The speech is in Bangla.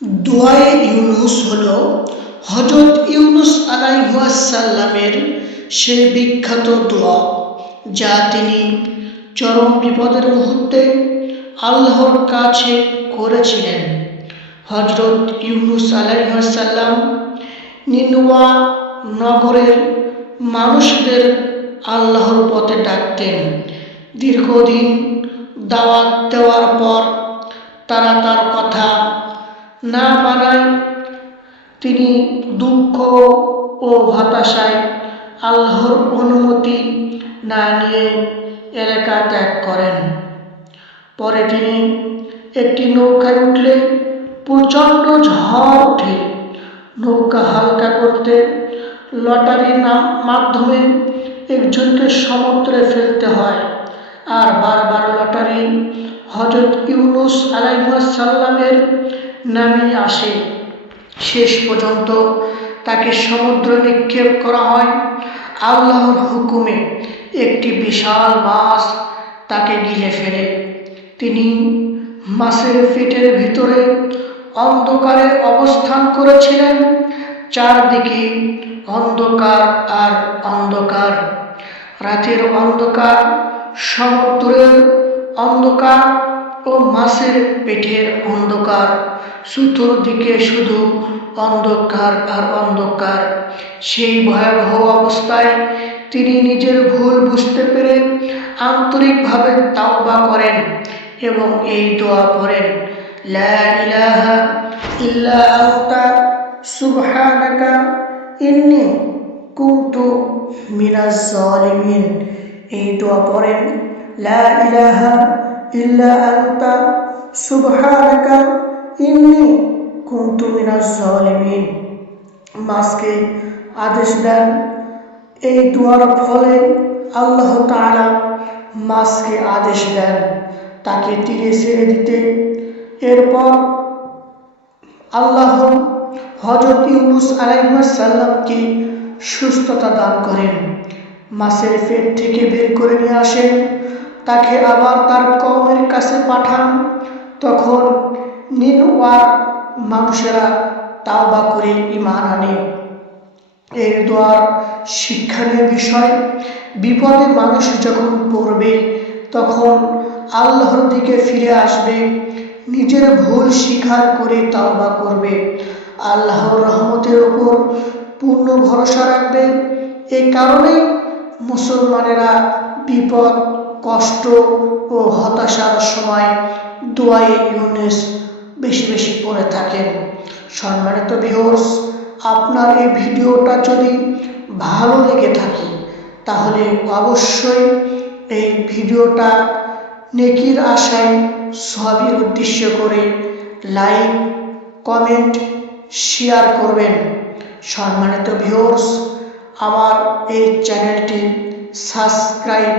দোয়ায়ে ইউনুস হলো হযরত ইউনুস আলাইহিসসালামের সেই বিখ্যাত দোয়া যা তিনি চরম বিপদের মুহূর্তে আল্লাহর কাছে করেছিলেন। হযরত ইউনুস আলাইহিসসালাম নিনওয়া নগরের মানুষদের আল্লাহর পথে ডাকতেন। দীর্ঘদিন দাওয়াত দেওয়ার পর তারা তার কথা না মানায় তিনি দুঃখ ও হতাশায় আল্লাহর অনুমতি না নিয়ে এলাকা ত্যাগ করেন। পরে তিনি একটি নৌকায় উঠলে প্রচণ্ড ঝড় ওঠে। নৌকা হালকা করতে লটারির মাধ্যমে একজনকে সমুদ্রে ফেলতে হয়, আর বারবার লটারি হযরত ইউনুস আলাইহিসসালামের নামে আসে। শেষ পর্যন্ত তাকে সমুদ্রে নিক্ষেপ করা হয়। আল্লাহর হুকুমে একটি বিশাল মাছ তাকে গিলে ফেলে। তিনি মাছের পেটের ভিতরে অন্ধকারে অবস্থান করেছিলেন। চারদিকে অন্ধকার আর অন্ধকার, রাতের অন্ধকার, সমুদ্রের অন্ধকার ও মাছের পেটের অন্ধকার। চতুর্দিকে শুধু অন্ধকার আর অন্ধকার। সেই ভয়াবহ অবস্থায় তিনি নিজের ভুল বুঝতে পেরে আন্তরিকভাবে তাওবা করেন এবং এই দোয়া পড়েন, লা ইলাহা ইল্লা আনতা সুবহানাকা ইন্নী কুনতু মিনাজ জালিমিন। এই দোয়া পড়েন, লা ইলাহা ইল্লা আনতা সুবহানাকা ইন্নী কুনতু মিনাজ জালিমিন। মাছকে আদেশ দেন। এই দোয়ার ফলে আল্লাহ তাআলা মাছকে আদেশ দেন তাকে তীরে ছেড়ে দিতে। এরপর আল্লাহ হযরত ইউনুস আলাইহিসসালামকে সুস্থতা দান করেন, মাছের পেট থেকে বের করে নিয়ে আসেন, তাকে আবার তার কওমের কাছে পাঠান। তখন নিনওয়ার মানুষেরা তাওবা করে ঈমান আনে। এই দোয়ার শিক্ষণীয় বিষয়, বিপদে মানুষ যখন পড়বে তখন আল্লাহর দিকে ফিরে আসবে, নিজের ভুল স্বীকার করে তাওবা করবে, আল্লাহর রহমতের উপর পূর্ণ ভরসা রাখবে। এই কারণেই মুসলমানেরা বিপদ, কষ্ট ও হতাশার সময় দোয়ায়ে ইউনুস বেশি বেশি পড়ে থাকেন। সম্মানিত ভিউয়ার্স, আপনার এই ভিডিওটা যদি ভালো লেগে থাকে তাহলে অবশ্যই এই ভিডিওটা নেকির আশায় সওয়াবের উদ্দেশ্য করে লাইক, কমেন্ট, শেয়ার করবেন। সম্মানিত ভিউয়ার্স, আমার এই চ্যানেলটি সাবস্ক্রাইব